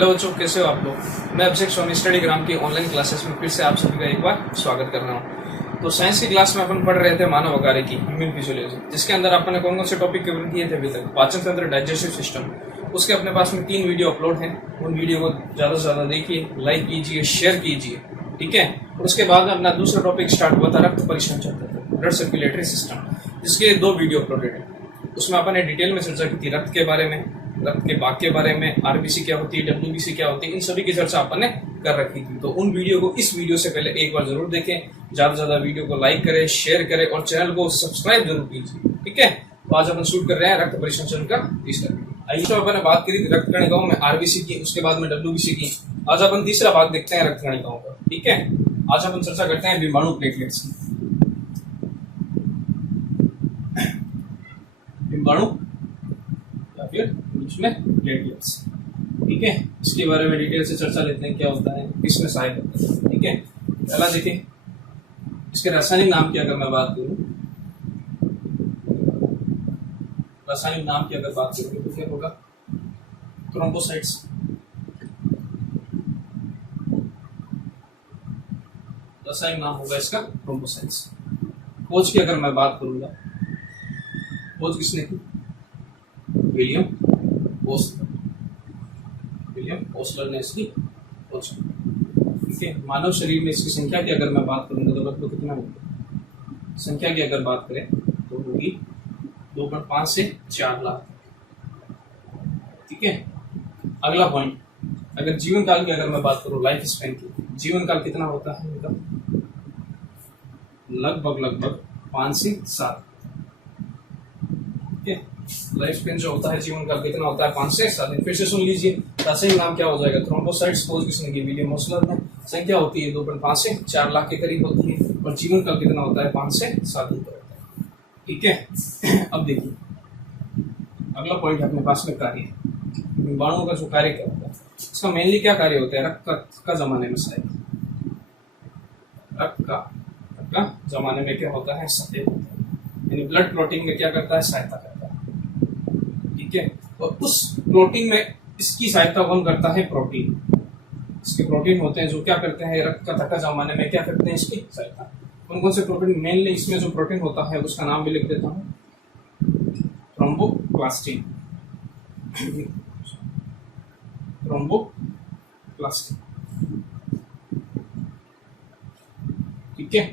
Hello बच्चों, कैसे हो आप लोग। मैं अभिषेक स्वामी स्टडीग्राम की ऑनलाइन क्लासेस में फिर से आप सभी का एक बार स्वागत कर रहा हूँ। तो साइंस की क्लास में अपन पढ़ रहे थे मानव आकारिकी, ह्यूमन फिजियोलॉजी, जिसके अंदर अपन ने कौन कौन से टॉपिक कवर किए थे अभी तक। पाचन तंत्र, डाइजेस्टिव सिस्टम। उसके अपने पास में 3 वीडियो अपलोड हैं। उन वीडियो को ज्यादा से ज्यादा देखिए, लाइक कीजिए, शेयर कीजिए, ठीक है। और उसके बाद अपना दूसरा टॉपिक स्टार्ट हुआ था रक्त परिसंचरण तंत्र, ब्लड सर्कुलेटरी सिस्टम, जिसके 2 वीडियो अपलोडेड है। उसमें अपन ने डिटेल में चर्चा की थी रक्त के बारे में, रक्त के भाग के बारे में, आरबीसी क्या होती है, डब्ल्यूबीसी क्या होती है, इन सभी की चर्चा अपन ने कर रखी थी। तो उन वीडियो को इस वीडियो से पहले एक बार जरूर देखें, ज्यादा से ज्यादा वीडियो को लाइक करें, शेयर करें और चैनल को सब्सक्राइब जरूर कीजिए, ठीक है। तो आज अपन शूट कर रहे हैं रक्त परिसंचरण का तीसरा वीडियो। आइए, तो अपन ने बात करी थी रक्त कणिकाओं में आरबीसी की, उसके बाद में डब्ल्यूबीसी की। आज अपन तीसरा भाग देखते हैं रक्त कणिकाओं का, ठीक है। आज अपन चर्चा करते हैं विमाणु प्लेटलेट्स की। विमाणु या फिर उसमें प्लेटलेट्स, ठीक है। इसके बारे में डिटेल से चर्चा लेते हैं, क्या होता है, किसमें सहायक होता है, ठीक है। पहला देखिए, इसके रासायनिक नाम की अगर मैं बात करूं, रासायनिक नाम की अगर बात करूं तो क्या होगा, थ्रोम्बोसाइट्स। रासायनिक नाम होगा इसका थ्रोम्बोसाइट्स। खोज की अगर मैं बात करूंगा, खोज किसने की, विलियम ओस्लर। विलियम ओस्लर ने इसकी खोज की, ठीक है। मानव शरीर में इसकी संख्या की अगर मैं बात करूंगा तो लगभग कितना होगा, संख्या की अगर बात करें तो होगी 2.5 से 4 लाख, ठीक है। अगला पॉइंट, अगर जीवन काल की अगर मैं बात करूं, लाइफ स्पैन की, जीवन काल कितना होता है इनका, लगभग 5 से 7, ठीक है। लाइफ स्पेन जो होता है, जीवन काल कितना होता है, 5 से 7 दिन। फिर से सुन लीजिए, रासायनिक नाम क्या हो जाएगा, थ्रोम्बोसाइट्स। खोज किसने की, विलियम ओस्लर ने। संख्या होती है 2.5 से 4 लाख के करीब होती है, और जीवन काल कितना होता है, 5 से 7 दिन का होता है, ठीक है। अब देखिए, अगला पॉइंट है अपने पास में कार्य। विमाणुओं का जो कार्य क्या होता है, इसका मेनली क्या कार्य होता है, रक्त का जमाने में सहायक। रक्त का जमाने में क्या होता है, सहायक होता है, यानी ब्लड क्लॉटिंग में क्या करता है, सहायता करता है, ठीक है। और उस क्लॉटिंग में इसकी सहायता कौन करता है, प्रोटीन। इसके प्रोटीन होते हैं जो क्या करते हैं, रक्त का थक्का जमाने में क्या करते हैं, इसकी सहायता। कौन कौन से प्रोटीन, मेनली इसमें जो प्रोटीन होता है उसका नाम भी लिख देता हूँ, थ्रोम्बोप्लास्टिन। थ्रोम्बोप्लास्टिन, ठीक है।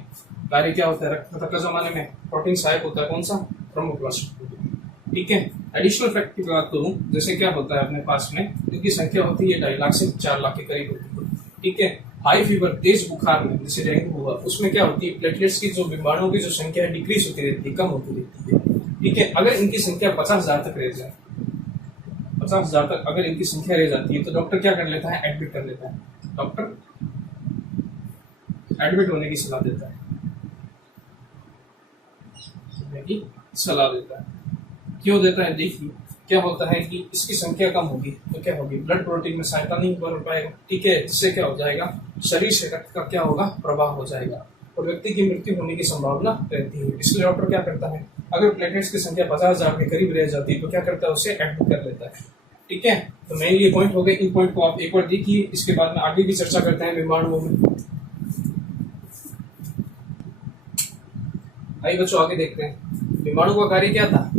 कार्य क्या होता है, रक्त का थक्का जमाने में प्रोटीन सहायक होता है, कौन सा, थ्रोम्बोप्लास्टिन, ठीक है। एडिशनल फैक्ट की बात करूं, जैसे क्या होता है अपने पास में, इनकी संख्या होती है 2.5 लाख से 4 लाख के करीब होती है, ठीक है। हाई फीवर, तेज बुखार में, जैसे डेंगू हुआ, उसमें क्या होती है, प्लेटलेट्स की जो विमाणुओं की जो संख्या है डिक्रीज होती रहती है, कम होती रहती है, ठीक है। अगर इनकी संख्या 50,000 तक रह जाए, 50,000 तक अगर इनकी संख्या रह जाती है, तो डॉक्टर क्या कर लेता है, एडमिट कर लेता है। डॉक्टर एडमिट होने की सलाह देता है, क्यों देता है, देखिए क्या होता है कि इसकी संख्या कम होगी तो क्या होगी, ब्लड प्रोटीन में सहायता नहीं कर पाएगा, ठीक है। इससे क्या हो जाएगा, शरीर से रक्त का क्या होगा, प्रवाह हो जाएगा, और व्यक्ति की मृत्यु होने की संभावना रहती है। इसलिए डॉक्टर क्या करता है, अगर प्लेटलेट्स की संख्या 50,000 के करीब रह जाती है तो क्या करता है, उसे एडमिट कर लेता है, ठीक है। तो मेन ये पॉइंट हो गए, इन पॉइंट को आप एक बार देखिए, इसके बाद में आगे की चर्चा करते हैं विमाणुओं में। आइए बच्चों, आगे देखते हैं विमाणु का कार्य क्या था,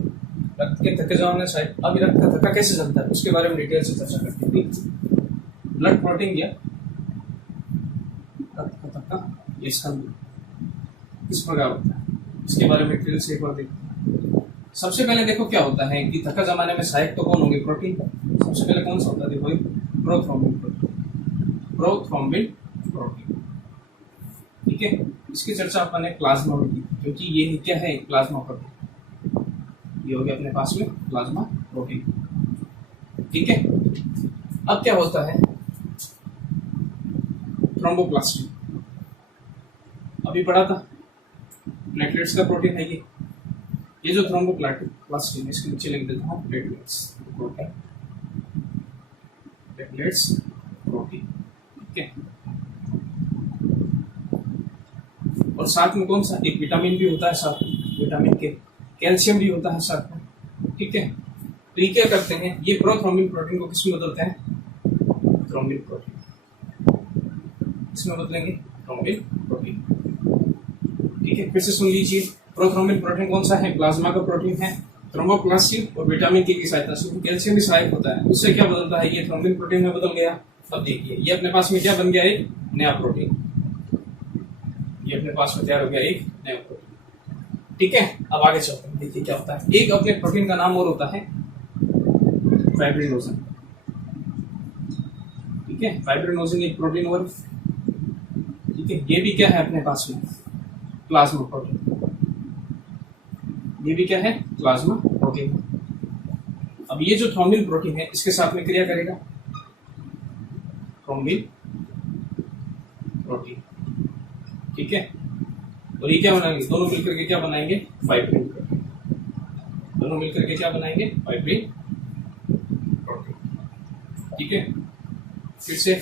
रक्त के थक्के जमाने से। अभी रक्त का थक्का कैसे जमता है उसके बारे में डिटेल से चर्चा करते हैं। ब्लड क्लॉटिंग या रक्त का थक्का, ये स्कंद किस प्रकार होता है, इसके बारे में डिटेल से एक बार देखते हैं। सबसे पहले देखो क्या होता है कि थक्का जमाने में सहायक तो कौन होंगे, प्रोटीन। सबसे पहले कौन सा होता है, देखो प्रोथ्रोम्बिन प्रोटीन, प्रोथ्रोम्बिन प्रोटीन, ठीक है। इसकी चर्चा अपन ने प्लाज्मा में की, क्योंकि ये क्या है, प्लाज्मा प्रोटीन, ये हो गया अपने पास में प्लाज्मा प्रोटीन, ठीक है। अब क्या होता है, थ्रोम्बोप्लास्टिन, अभी पढ़ा था, प्लेटलेट्स का प्रोटीन है ये जो थ्रोम्बोप्लास्टिन है, इसके नीचे लिख देता हूँ प्लेटलेट्स प्रोटीन, प्लेटलेट्स प्रोटीन, ठीक है। और साथ में कौन सा, एक विटामिन भी होता है साथ में, विटामिन के, कैल्शियम भी होता है साथ में, ठीक है। तो ये क्या करते हैं, ये प्रोथ्रोम्बिन प्रोटीन को किसमें बदलते हैं, थ्रोम्बिन प्रोटीन, इसमें बदलेंगे थ्रोम्बिन प्रोटीन। ठीक है, फिर से सुन लीजिए, प्रोथ्रोम्बिन प्रोटीन कौन सा है? प्लाज्मा का प्रोटीन है। थ्रोम्बोप्लास्टिन और विटामिन के की सहायता से कैल्शियम भी सहायक होता है, उससे क्या बदलता है? ये थ्रोम्बिन प्रोटीन में बदल गया। अब देखिए ये अपने पास में क्या बन गया? एक नया प्रोटीन, ये अपने पास में तैयार हो गया एक नया प्रोटीन। ठीक है, अब आगे चलते हैं, देखिए क्या होता है। एक अपने प्रोटीन का नाम और होता है फाइब्रिनोजन। ठीक है, फाइब्रिनोजन एक प्रोटीन और, ठीक है, ये भी क्या है अपने पास में? Plasma protein. ये भी क्या है? Plasma protein. अब ये जो थ्रोम्बिन प्रोटीन है इसके साथ में क्रिया करेगा थ्रोम्बिन प्रोटीन। ठीक है, और ये क्या बनाएंगे? दोनों मिलकर के क्या बनाएंगे? Fibrin protein. दोनों मिलकर के क्या बनाएंगे? Fibrin protein. ठीक है, फिर से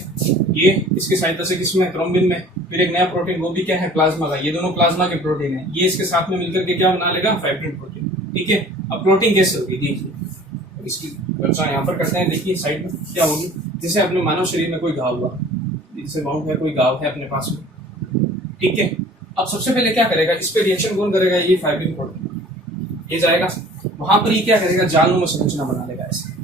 ये इसके सहायता से किसमें? थ्रोम्बिन में। फिर एक नया प्रोटीन, वो भी क्या है? प्लाज्मा का। ये दोनों प्लाज्मा के प्रोटीन है, ये इसके साथ में मिलकर के क्या बना लेगा? Fibrin protein. ठीक है, अब प्रोटीन कैसे होगी देखिए, इसकी चर्चा यहाँ पर करते हैं। देखिए साइड में क्या होगी, जैसे अपने मानव शरीर में कोई घाव हुआ, जैसे माउंट है, कोई घाव है अपने पास में। ठीक है, अब सबसे पहले क्या करेगा? इस पे रिएक्शन कौन करेगा? ये फाइब्रिन प्रोटीन। ये जाएगा वहां पर, ये क्या करेगा? जालनुमा संरचना बना लेगा ऐसे।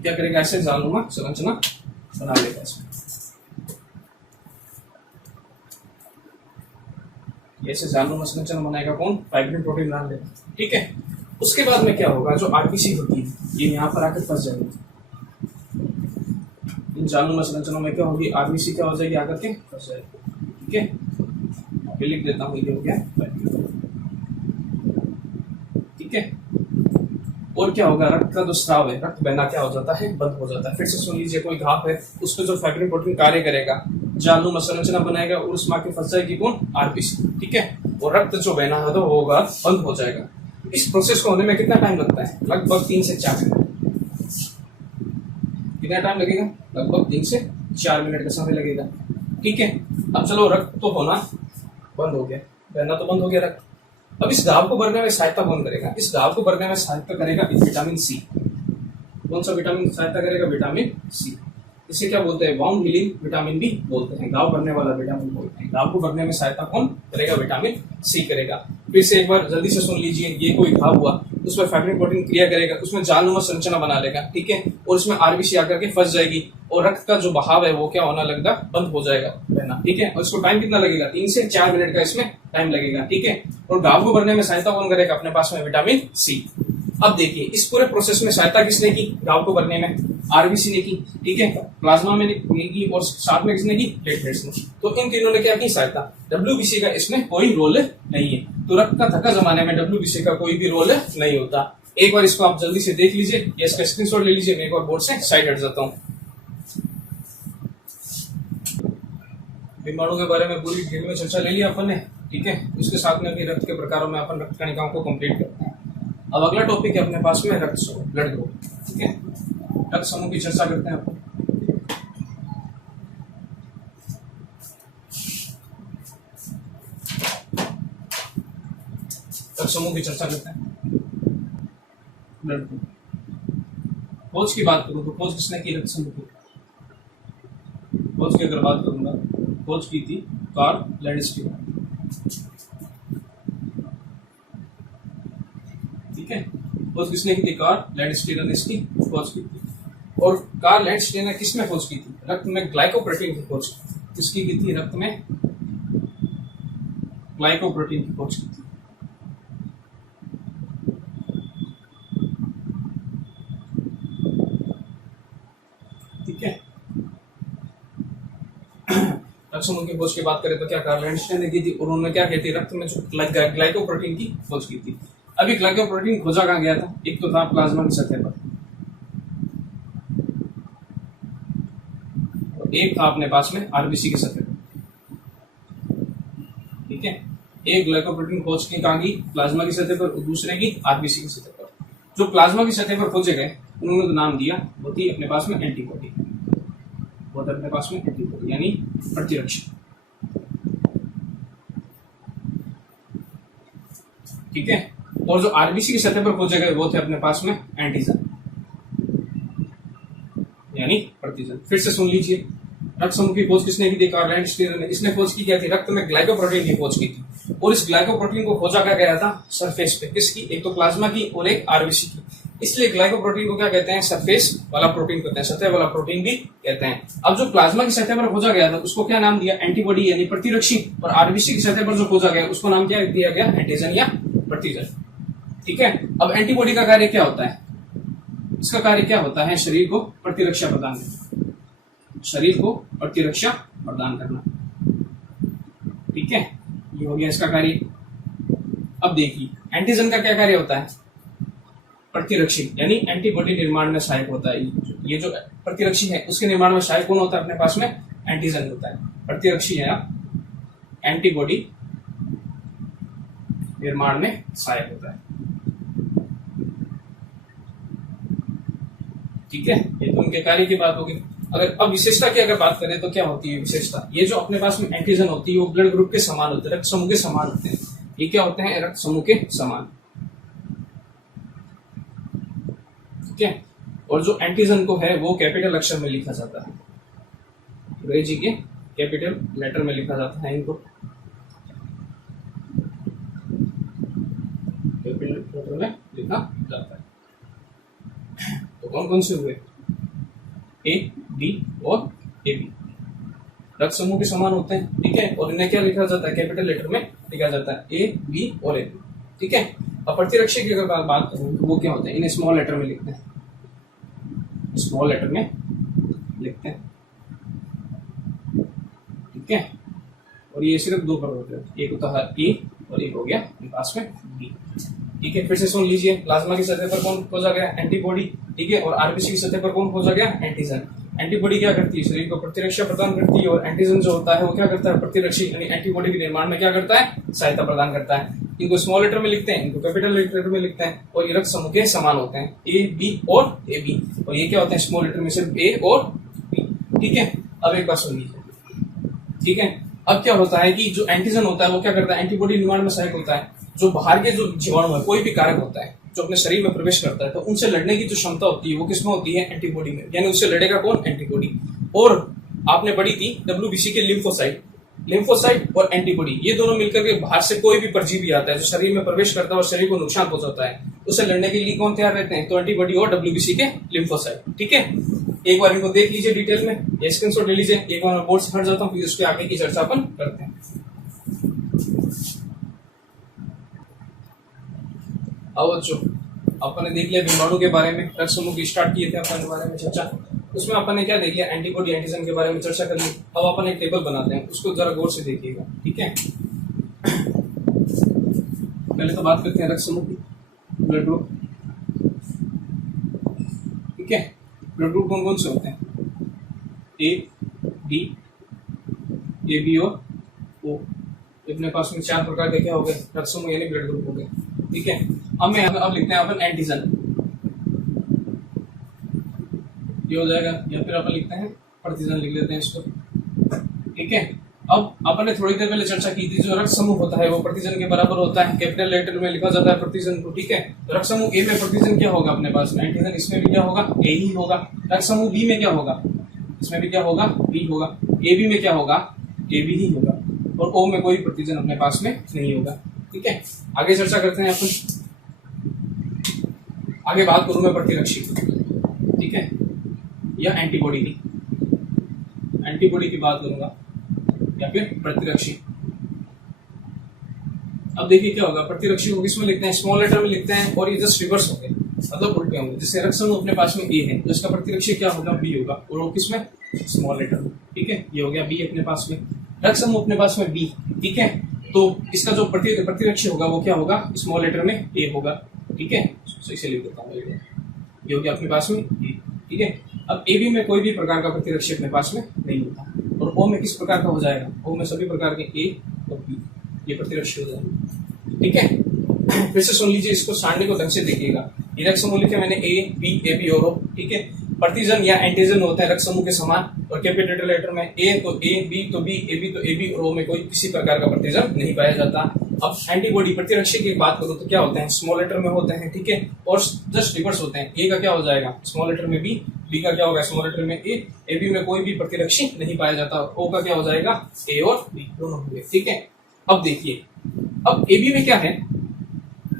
क्या करेगा? ऐसे जालनुमा संरचना बना लेगा इसमें। ऐसे जालनुमा संरचना बनाएगा कौन? फाइब्रिन प्रोटीन बना लेगा। ठीक है, उसके बाद में क्या होगा? जो आरबीसी होती है ये यहाँ पर आकर फंस जाएगी। इन जालनुमा संरचनाओं में क्या होगी? आरबीसी क्या हो जाएगी? आकर के फंस जाएगी। ठीक है, अभी लिख देता हूँ, ये हो गया। ठीक है, और क्या होगा? रक्त का जो स्राव है, रक्त बहना क्या हो जाता है? बंद हो जाता है। फिर से सुन लीजिए, कोई घाव है उस पर जो फाइब्रिन प्रोटीन कार्य करेगा, जालनुमा संरचना बनाएगा और उसमें आके फंस जाएगी कौन? आरबीसी। ठीक है, और रक्त जो बहना है तो होगा बंद हो जाएगा। इस प्रोसेस को होने में कितना टाइम लगता है? लगभग 3 से 4 मिनट। कितना टाइम लगेगा? लगभग 3 से 4 मिनट का समय लगेगा। ठीक है, अब चलो, रक्त तो होना बंद हो गया, बहना तो बंद हो गया रक्त। अब इस घाव को भरने में सहायता कौन करेगा? इस घाव को भरने में सहायता करेगा विटामिन सी। कौन सा विटामिन सहायता करेगा? Vitamin C. इसे क्या बोलते हैं? वाउंड हीलिंग विटामिन भी बोलते हैं, घाव भरने वाला विटामिन बोलते हैं। घाव को भरने में सहायता कौन करेगा? विटामिन सी करेगा। फिर से एक बार जल्दी से सुन लीजिए, ये कोई घाव हुआ, उसमें फाइब्रिन प्रोटीन क्रिया करेगा, उसमें जालनुमा संरचना बना लेगा। ठीक है, और उसमें आरबीसी आकर के फंस जाएगी और रक्त का जो बहाव है वो क्या होना लगेगा? बंद हो जाएगा बहना। ठीक है, और इसको टाइम कितना लगेगा? 3 से 4 मिनट का इसमें टाइम लगेगा। ठीक है, और घाव को भरने में सहायता कौन करेगा? अपने पास में विटामिन सी। अब देखिए, इस पूरे प्रोसेस में सहायता किसने की? घाव को भरने में आरबीसी ने की। ठीक है, प्लाज्मा में ने की, और साथ में किसने की? प्लेटलेट्स ने। तो इन तीनों ने क्या की? सहायता। डब्ल्यूबीसी का इसमें कोई रोल नहीं है। तो रक्त का थक्का जमाने में डब्ल्यूबीसी का कोई भी रोल नहीं होता। एक बार इसको आप जल्दी से देख लीजिए, या इसका स्क्रीनशॉट ले लीजिए। मैं एक बार बोर्ड से साइड हट जाता हूँ। बीमाणु के बारे में पूरी डिटेल में चर्चा ले लिया अपन ने। ठीक है, उसके साथ में रक्त के प्रकारों में अपन रक्त कणिकाओं को कंप्लीट करते हैं। अब अगला टॉपिक है अपने पास में रक्त समूह, ब्लड ग्रुप। ठीक है, रक्त समूह की चर्चा करते हैं अपन। रक्त समूह की चर्चा करते हैं। ब्लड ग्रुप, खोज की बात करूं तो खोज किसने की? रक्त समूह की खोज की अगर बात करूंगा, खोज की थी कार्ल लैंडस्टीनर। ठीक है, खोज किसने की थी? कार्ल लैंडस्टीनर ने इसकी खोज की थी। और कार्ल लैंडस्टीनर किसमें खोज की थी? रक्त में ग्लाइकोप्रोटीन की खोज किसकी की थी? रक्त में ग्लाइकोप्रोटीन की खोज की थी। ठीक है, रक्त समूह की खोज की बात करें तो क्या कार्ल लैंडस्टीनर ने की थी, और उन्होंने क्या कहती? रक्त में जो ग्लाइकोप्रोटीन की खोज की थी। अभी ग्लाइकोप्रोटीन खोजा कहाँ गया था? एक तो था प्लाज्मा की सतह पर, और एक था अपने पास में आरबीसी की सतह पर। ठीक है, एक ग्लाइकोप्रोटीन खोज की कहाँ की? प्लाज्मा की सतह पर, और दूसरे की आरबीसी की सतह पर। जो प्लाज्मा की सतह पर खोजे गए उन्होंने तो नाम दिया, वो थी अपने पास में एंटीबॉडी। वो था अपने पास में एंटीबॉडी यानी प्रतिरक्षा। ठीक है, और जो आरबीसी की सतह पर खोजे गए वो थे अपने पास में एंटीजन। प्रतिजन। फिर से सुन लीजिए, रक्त समूह की खोज किसने की थी? कार्ल लैंड स्टीनर ने। इसने खोज की क्या थी? रक्त में ग्लाइकोप्रोटीन की खोज की थी। और इस ग्लाइकोप्रोटीन को खोजा क्या गया था? सरफेस पे। किसकी? एक तो प्लाज्मा की और एक आरबीसी की। इसलिए ग्लाइकोप्रोटीन को क्या कहते हैं? सरफेस वाला प्रोटीन कहते हैं, सतह वाला प्रोटीन भी कहते हैं। अब जो प्लाज्मा की सतह पर खोजा गया था उसको क्या नाम दिया? एंटीबॉडी यानी प्रतिरक्षी। और आरबीसी की सतह पर जो खोजा गया उसको नाम क्या दिया गया? एंटीजन या प्रतिजन। ठीक है। अब एंटीबॉडी का कार्य क्या होता है? इसका कार्य क्या होता है? शरीर को प्रतिरक्षा प्रदान करना, शरीर को प्रतिरक्षा प्रदान करना। ठीक है, ये हो गया इसका कार्य। अब देखिए एंटीजन का क्या कार्य होता है? प्रतिरक्षी यानी एंटीबॉडी निर्माण में सहायक होता है। ये जो प्रतिरक्षी है उसके निर्माण में सहायक कौन होता है अपने पास में? एंटीजन होता है। प्रतिरक्षी है एंटीबॉडी निर्माण में सहायक होता है। ठीक है, ये तो उनके कार्य की बात होगी। अगर अब विशेषता की अगर बात करें तो क्या होती है विशेषता? ये जो अपने पास में एंटीजन होती है वो ब्लड ग्रुप के समान होते हैं, रक्त समूह के समान होते हैं। ये क्या होते हैं? रक्त समूह के समान। ठीक है, और जो एंटीजन को है वो कैपिटल अक्षर में लिखा जाता है, अंग्रेजी के कैपिटल लेटर में लिखा जाता है। इनको कैपिटल लेटर में लिखा जाता है। तो कौन कौन से हुए? ए, बी और ए बी रक्त समूह के समान होते हैं। ठीक है, और इन्हें क्या लिखा जाता है? कैपिटल लेटर में लिखा जाता है, ए, बी और ए बी। ठीक है, अब प्रतिरक्षी की अगर बात करूं तो वो क्या होते हैं? इन्हें स्मॉल लेटर में लिखते हैं, स्मॉल लेटर में लिखते हैं। ठीक है, और ये सिर्फ दो पर होते हैं, एक होता है ए और एक हो गया पास में बी। ठीक है, फिर से सुन लीजिए, प्लाज्मा की सतह पर कौन खोजा गया? एंटीबॉडी। ठीक है, और आरबीसी की सतह पर कौन खोजा गया? एंटीजन। एंटीबॉडी क्या करती है? शरीर को प्रतिरक्षा प्रदान करती है, और एंटीजन जो होता है वो क्या करता है? प्रतिरक्षी यानी एंटीबॉडी के निर्माण में क्या करता है? सहायता प्रदान करता है। इनको स्मॉल लेटर में लिखते हैं, इनको कैपिटल लेटर में लिखते हैं, और ये रक्त समूह के समान होते हैं, ए, बी और ए बी। और ये क्या होते हैं? स्मॉल लेटर में सिर्फ ए और बी। ठीक है, अब एक बात सुन लीजिए। ठीक है, अब क्या होता है कि जो एंटीजन होता है वो क्या करता है? एंटीबॉडी निर्माण में सहायक होता है। जो बाहर के जो जीवाणु है, कोई भी कारक होता है जो अपने शरीर में प्रवेश करता है, तो उनसे लड़ने की जो क्षमता होती है वो किसमें होती है? एंटीबॉडी में। यानी उससे लड़ेगा कौन? एंटीबॉडी। और आपने पढ़ी थी डब्ल्यूबीसी के लिम्फोसाइट, लिम्फोसाइट और एंटीबॉडी, ये दोनों मिलकर के बाहर से कोई भी परजीवी आता है जो शरीर में प्रवेश करता है और शरीर को नुकसान पहुंचाता है, उससे लड़ने के लिए कौन तैयार रहते हैं? तो एंटीबॉडी और डब्ल्यूबीसी के लिम्फोसाइट। ठीक है, एक बार इनको देख लीजिए डिटेल में, या स्क्रीनशॉट ले लीजिए। एक बार मैं बोर्ड से हट जाता हूँ, फिर उसके आगे की चर्चा अपन करते हैं। अब बच्चों अपन ने देख लिया विमाणु के बारे में, रक्त समूह की स्टार्ट किए थे अपन के बारे में चर्चा। उसमें अपन ने क्या देख लिया? एंटीबॉडी एंटीजन के बारे में चर्चा कर ली। अब अपन एक टेबल बनाते हैं, उसको जरा गौर से देखिएगा। ठीक है, पहले तो बात करते हैं रक्त समूह की, ब्लड ग्रुप। ठीक है, ब्लड ग्रुप कौन कौन से होते हैं? ए, बी और ओ। अपने पास में 4 प्रकार के क्या हो गए? रक्त समूह यानी ब्लड ग्रुप हो गए। ठीक है, अब लिखते हैं अपन एंटीजन, ये हो जाएगा, या फिर अपन लिखते हैं प्रतिजन, लिख लेते हैं इसको। ठीक है, अब अपन ने थोड़ी देर पहले चर्चा की थी, जो रक्त समूह होता है वो प्रतिजन के बराबर होता है, कैपिटल लेटर में लिखा जाता है प्रतिजन को। ठीक है, तो रक्त समूह ए में प्रतिजन क्या होगा अपने पास में? एंटीजन। इसमें भी क्या होगा? ए ही होगा। रक्त समूह बी में क्या होगा? इसमें भी क्या होगा? बी होगा। ए बी में क्या होगा? ए बी ही होगा। और ओ में कोई प्रतिजन अपने पास में नहीं होगा। ठीक है, आगे चर्चा करते हैं अपन। आगे बात करूं मैं प्रतिरक्षी की, ठीक है, या एंटीबॉडी की, एंटीबॉडी की बात करूंगा या फिर प्रतिरक्षी। अब देखिए क्या होगा, प्रतिरक्षी को किसमें लिखते हैं? स्मॉल लेटर में लिखते हैं, और ये जस्ट रिवर्स हो गए, मतलब उल्टे होंगे। जैसे रक्त समूह अपने पास में ए है तो इसका प्रतिरक्षी क्या होगा? बी होगा, और वो किसमें? स्मॉल लेटर में। ठीक है, ये हो गया बी अपने पास में। रक्त समूह अपने पास में बी, ठीक है, तो इसका जो प्रतिरक्षी होगा वो क्या होगा? स्मॉल लेटर में ए होगा। ठीक है, तो इसे लिख देता हूँ, ये हो गया अपने पास में ए। ठीक है, अब ए बी में कोई भी प्रकार का प्रतिरक्षी अपने पास में नहीं होता, और ओ में किस प्रकार का हो जाएगा? ओ में सभी प्रकार के ए और बी, ये प्रतिरक्षी हो जाएंगे। ठीक है, फिर से सुन लीजिए, इसको सारणी को ढंग से देखिएगा। रक्त समूह लिखे मैंने ए बी और ओ। ठीक है, प्रतिजन या एंटीजन होते हैं रक्त समूह के समान, और कैपिटल लेटर में ए तो ए, बी तो बी, ए बी तो ए बी, और ओ में कोई किसी प्रकार का प्रतिजन नहीं पाया जाता। अब एंटीबॉडी प्रतिरक्षी की बात करो तो क्या होते हैं? स्मॉल लेटर में होते हैं। ठीक है, और जस्ट रिवर्स होते हैं। ए का क्या हो जाएगा? स्मॉल लेटर में बी, बी का क्या होगा स्मॉल लेटर में ए, ए बी में कोई भी प्रतिरक्षी नहीं पाया जाता, ओ का क्या हो जाएगा ए और बी दोनों होंगे। ठीक है, अब देखिए, अब ए बी में क्या है,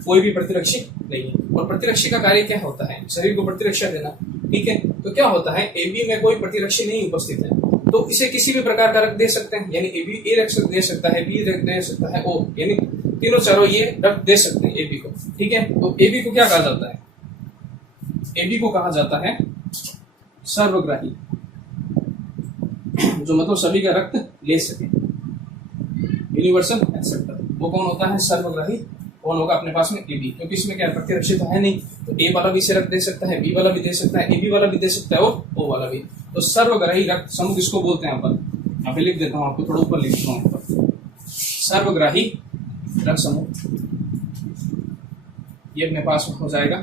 कोई भी प्रतिरक्षी नहीं है, और प्रतिरक्षी का कार्य क्या होता है, शरीर को प्रतिरक्षा देना। ठीक है, तो क्या होता है, ए बी में कोई प्रतिरक्षी नहीं उपस्थित है, तो इसे किसी भी प्रकार का रक्त दे सकते हैं, यानी ए बी ए रक्त दे सकता है, बी रक्त दे सकता है, ओ, यानी तीनों चारों ये रक्त दे सकते हैं ए बी को। ठीक है, तो ए बी को क्या कहा जाता है, ए बी को कहा जाता है सर्वग्राही, जो मतलब सभी का रक्त ले सके, यूनिवर्सल एक्सेप्टर। वो कौन होता है, सर्वग्राही। कौन होगा अपने पास में, ए बी, क्योंकि इसमें क्या प्रतिरक्षी तो है नहीं, तो ए वाला भी से रक्त दे सकता है, बी वाला भी दे सकता है, ए बी वाला भी दे सकता है और ओ वाला भी। तो सर्वग्राही रक्त समूह किसको बोलते हैं, यहाँ पे लिख देता हूँ आपको, थोड़ा ऊपर लिख देता हूँ, सर्वग्राही रक्त समूह, ये अपने पास में हो जाएगा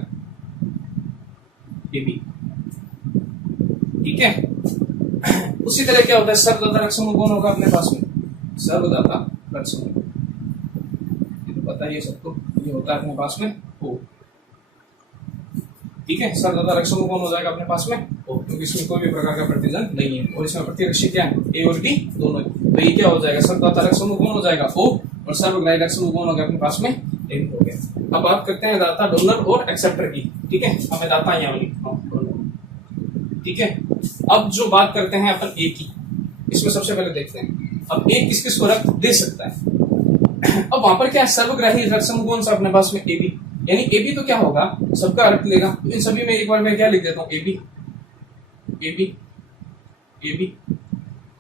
ए बी। ठीक है, उसी तरह क्या होता है, सर्वदाता रक्त समूह कौन होगा अपने पास में, सर्वदाता रक्त समूह, पता है ये सबको, ये होता है अपने पास में ओ। ठीक है, सर्वदाता रक्त समूह कौन हो जाएगा अपने पास में ओ, क्योंकि इसमें कोई भी प्रकार का प्रतिजन नहीं है, और इसमें प्रतिरक्षी क्या है, ए और बी दोनों है, तो ये क्या हो जाएगा, सर्वदाता रक्त समूह कौन हो जाएगा ओ, और सर्वग्राही रक्त समूह कौन हो गया अपने पास में ए हो गया। अब बात करते हैं दाता, डोनर और एक्सेप्टर की। ठीक है, अब मैं दाता यहाँ लिखता हूँ। ठीक है, अब जो बात करते हैं अपन ए की, इसमें सबसे पहले देखते हैं अब ए किस किस को रक्त दे सकता है। अब वहां पर क्या है, सर्वग्राही रक्त समूह कौन सा अपने पास में ए बी, यानी ए बी तो क्या होगा, सबका रक्त लेगा, तो इन सभी में एक बार मैं क्या लिख देता हूँ, A B A B A B,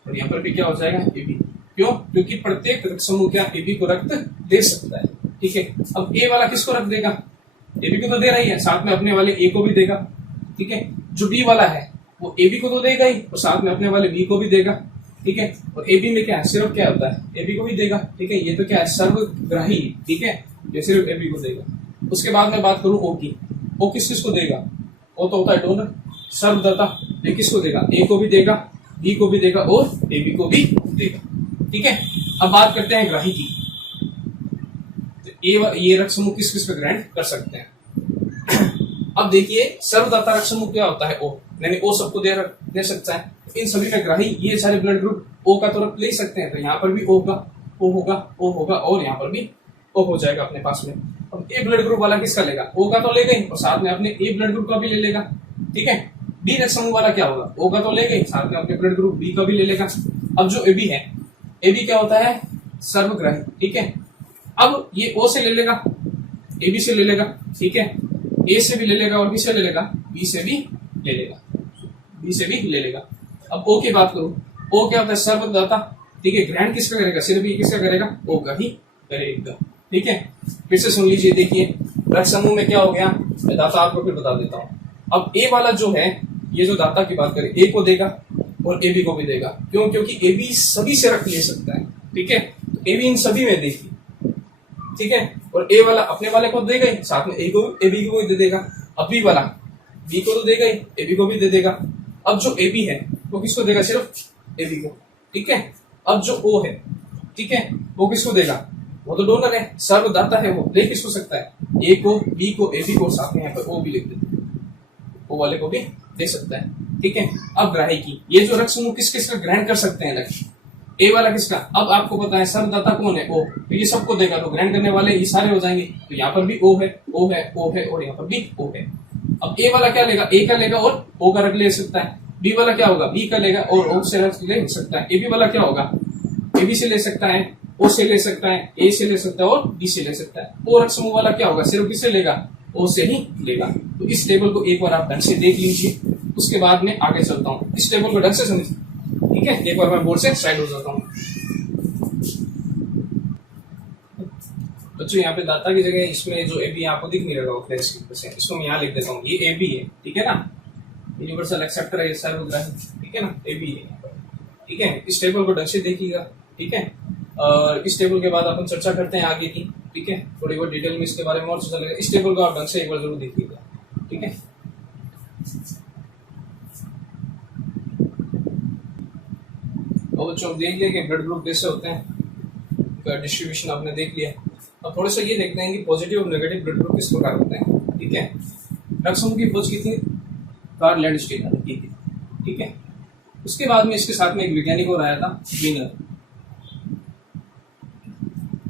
और यहाँ पर भी क्या हो जाएगा ए बी, क्यों, क्योंकि प्रत्येक रक्त समूह क्या ए बी को रक्त दे सकता है। ठीक है, अब ए वाला किसको रक्त देगा, ए बी को तो दे रही है, साथ में अपने वाले ए को भी देगा। ठीक है, जो बी वाला है वो ए बी को तो देगा ही, और साथ में अपने वाले बी को भी देगा। ठीक है, और ए बी में क्या है, सिर्फ क्या होता है, ए बी को भी देगा। ठीक है, ये तो क्या है, सर्वग्राही। ठीक है, ये सिर्फ ए बी को देगा। उसके बाद मैं बात करूं ओ की, ओ किस किस को देगा, ओ तो होता है डोनर, सर्वदाता, ये किसको देगा, ए को भी देगा, बी को भी देगा और ए बी को भी देगा। ठीक है, अब बात करते हैं ग्राही की, तो ये रक्त समूह किस किस पे ग्रहण कर सकते हैं। अब देखिए, सर्वदाता रक्त समूह क्या होता है ओ, यानी ओ सबको दे सकता है, इन सभी में ग्राही ये सारे ब्लड ग्रुप ओ का तो रक्त ले सकते हैं, तो यहाँ पर भी ओ का ओ होगा, ओ होगा, और यहाँ पर भी ओ हो जाएगा अपने पास में। अब ए ब्लड ग्रुप वाला किसका लेगा, ओ का तो लेगा ही, और साथ में अपने ए ब्लड ग्रुप का भी ले लेगा। ठीक है, बी रक्त समूह वाला क्या होगा, ओ का तो लेगा ही, साथ में अपने ब्लड ग्रुप बी का भी ले लेगा। अब जो ए बी है, ए बी क्या होता है, सर्वग्राही। ठीक है, अब ये ओ से ले लेगा, ए बी से ले लेगा। ठीक है, ए से भी ले लेगा और बी से ले लेगा, बी से भी ले लेगा, बी से भी ले लेगा। अब ओ की बात करूं, ओ क्या होता है, सर्वदाता। ठीक है, ग्रहण किसका करेगा, सिर्फ ये किसका करेगा, ओ का ही करेगा। ठीक है, फिर से सुन लीजिए, देखिए रक्त समूह में क्या हो गया, मैं दाता आपको फिर बता देता हूँ। अब ए वाला जो है, ये जो दाता की बात करें, ए को देगा और ए बी को भी देगा, क्यों, क्योंकि ए बी सभी से रक्त ले सकता है। ठीक है, तो ए बी इन सभी में देगी। ठीक है, और ए वाला अपने वाले को देगा ही, साथ में ए बी को भी दे देगा। अब बी वाला बी को तो देगा ही, ए बी को भी दे देगा। अब जो ए बी है वो किसको देगा, सिर्फ ए बी को। ठीक है, अब जो ओ है, ठीक है, वो किसको देगा, वो तो डोनर है, सर्वदाता है, वो ले किसको सकता है, ए को, बी को, ए बी को, साथ में यहाँ पर ओ भी लिख देते हैं, ओ वाले को भी दे सकता है। ठीक है, अब ग्राही की, ये जो रक्त समूह किस किस का ग्रहण कर सकते हैं रक्त, ए वाला किसका, अब आपको पता है सर्वदाता कौन है, ओ, तो ये सबको देगा, तो ग्रहण करने वाले ये सारे हो जाएंगे, तो यहाँ पर भी ओ है, ओ है, ओ है, और यहाँ पर भी ओ है। अब ए वाला क्या लेगा, ए का लेगा और ओ का रक्त ले सकता है। बी वाला क्या होगा, बी का लेगा और ओ से रक्त ले सकता है। ए बी वाला क्या होगा, ए बी से ले सकता है, ओ से ले सकता है, ए से ले सकता है और बी से ले सकता है। ओ रक्त समूह वाला क्या होगा, सिर्फ किससे लेगा, ओ से ही लेगा। तो इस टेबल को एक बार आप ढंग से देख लीजिए, उसके बाद में आगे चलता हूँ। इस टेबल को ढंग से समझिए। ठीक है, एक बार मैं बोर्ड से साइड हो जाता हूँ। बच्चों यहाँ पे दाता की जगह इसमें जो ए बी आपको दिख नहीं रहा होगा, इसको मैं यहाँ लिख देता हूँ, ये ए बी है। ठीक है ना, यूनिवर्सल एक्सेप्टर है, सर्वग्राही। ठीक है ना, ए बी है यहाँ पर। ठीक है, इस टेबल को ढंग से देखिएगा। ठीक है, और इस टेबल के बाद अपन चर्चा करते हैं आगे की। ठीक है, थोड़ी बहुत डिटेल में इसके बारे में और सोचा लगेगा। इस टेबल को आप ढंग से एक बार जरूर देखिएगा। ठीक है, और बच्चों देख लिया कि ब्लड ग्रुप कैसे होते हैं, डिस्ट्रीब्यूशन आपने देख लिया। अब थोड़ा सा ये देखते हैं कि पॉजिटिव और नेगेटिव ब्लड ग्रुप किस प्रकार होते हैं। ठीक है, रक्त समूह की खोज की थी कार्ल लैंडस्टीन ने की थी। ठीक है। उसके बाद में इसके साथ में एक वैज्ञानिक और आया था, वीनर।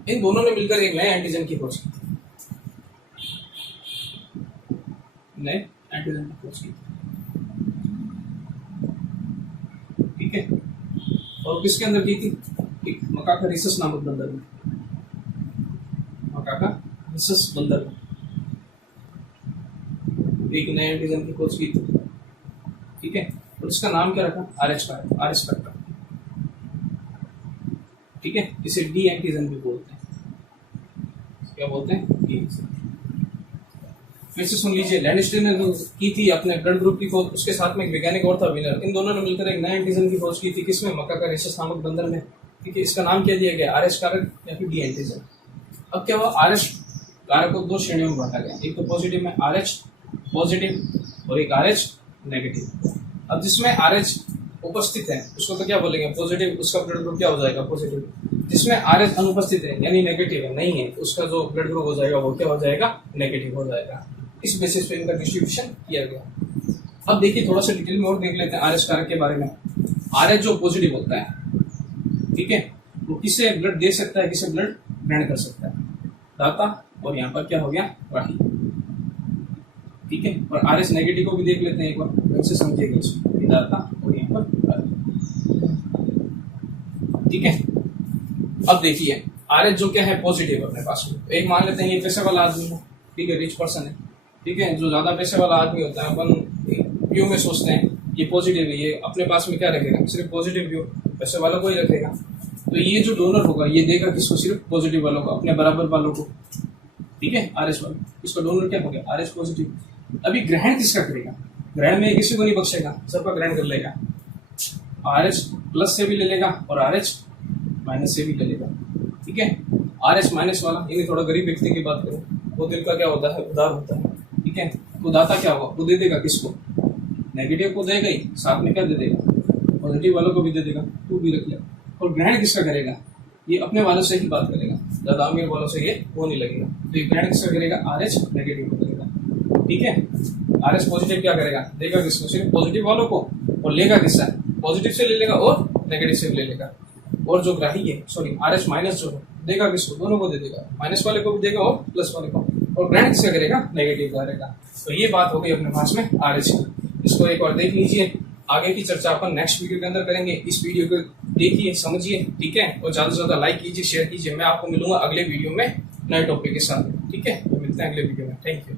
इन दोनों ने मिलकर एक नए एंटीजन की खोज की, नए एंटीजन की खोज की, ठीक है। और किसके अंदर की थी? एक मकाका रिसस नामक बंदर में, मकाका रिसस बंदर में एक नए एंटीजन की खोज की थी, ठीक है। और इसका नाम क्या रखा? आरएच का, आरएच फैक्टर, ठीक है। इसे डी एंटीजन भी बोलते हैं। क्या बोलते हैं? D antigen. फिर से सुन लीजिए, लैंडस्टर ने जो की थी अपने ब्लड ग्रुप की खोज, उसके साथ में एक वैज्ञानिक और था, विनर। इन दोनों ने मिलकर एक नए एंटीजन की खोज की थी, किसमें? मकाका रिसस नामक बंदर में, ठीक है। इसका नाम क्या दिया गया? आरएच कारक या फिर डी एंटीजन। अब क्या हुआ? आरएच कारक को दो श्रेणियों में बांटा गया, एक तो पॉजिटिव में आरएच पॉजिटिव और एक आरएच नेगेटिव। अब जिसमें आरएच उपस्थित है उसको तो क्या बोलेंगे? पॉजिटिव। उसका ब्लड ग्रुप क्या हो जाएगा? पॉजिटिव। जिसमें आरएच अनुपस्थित है यानी नेगेटिव है, नहीं है, उसका जो ब्लड ग्रुप हो जाएगा वो क्या हो जाएगा? नेगेटिव हो जाएगा। इस बेसिस पे इनका डिस्ट्रीब्यूशन किया गया। अब देखिए थोड़ा सा डिटेल में और देख लेते हैं आरएच कारक के बारे में। आरएच जो पॉजिटिव होता है, ठीक है, वो किसे ब्लड दे सकता है, किसे ब्लड ग्रहण कर सकता है? दाता, और यहाँ पर क्या हो गया? ग्राही, ठीक है। और आरएच नेगेटिव को भी देख लेते हैं एक बार, वैसे समझिएगा इसको, दाता और यहाँ पर ग्राही, ठीक है। अब देखिए आरएच जो क्या है? पॉजिटिव अपने पास में। एक मान लेते हैं ये पैसे वाला आदमी है, ठीक है, रिच पर्सन है, ठीक है। जो ज्यादा पैसे वाला आदमी होता है अपन व्यू में सोचते हैं ये पॉजिटिव है, ये अपने पास में क्या रखेगा? सिर्फ पॉजिटिव व्यू, पैसे वाला को ही रखेगा। तो ये जो डोनर होगा ये देगा किसको? सिर्फ पॉजिटिव वालों को, अपने बराबर वालों को, ठीक है, आरएच वालों। इसका डोनर क्या हो गया? RH positive. अभी ग्रहण किसका करेगा? ग्रहण में किसी को नहीं बख्शेगा, सबका ग्रहण कर लेगा। आरएच प्लस से भी ले लेगा और आरएच माइनस से भी ले लेगा, ठीक है। आरएच माइनस वाला, यानी थोड़ा गरीब व्यक्ति की बात करें, वो दिल का क्या होता है? उदार होता है, ठीक है। तो दाता क्या होगा? वो दे देगा किसको? नेगेटिव को देगा ही, साथ में क्या दे देगा? पॉजिटिव वालों को भी दे देगा, तू भी रख ले। और ग्रहण किसका करेगा? ये अपने वालों से ही बात करेगा, ज्यादा अमीर वालों से ये वो नहीं लगेगा। तो ये ग्रहण किसका करेगा? आरएच नेगेटिव को करेगा, ठीक है। आरएच पॉजिटिव क्या करेगा? देगा किसको? सिर्फ पॉजिटिव वालों को, और लेगा किससे? पॉजिटिव से ले लेगा और नेगेटिव से ले लेगा। और जो ग्राही है, सॉरी आरएच माइनस जो है, देगा किसको? दोनों को दे देगा, माइनस वाले को भी देगा और प्लस वाले को। और ग्रहण किसका करेगा? नेगेटिव करेगा। तो ये बात हो गई अपने पास में आरएच की। इसको एक बार देख लीजिए, आगे की चर्चा अपन नेक्स्ट वीडियो के अंदर करेंगे। इस वीडियो को देखिए, समझिए, ठीक है, और ज्यादा से ज्यादा लाइक कीजिए, शेयर कीजिए। मैं आपको मिलूंगा अगले वीडियो में नए टॉपिक के साथ, ठीक है। तो मिलते हैं अगले वीडियो में। Thank you.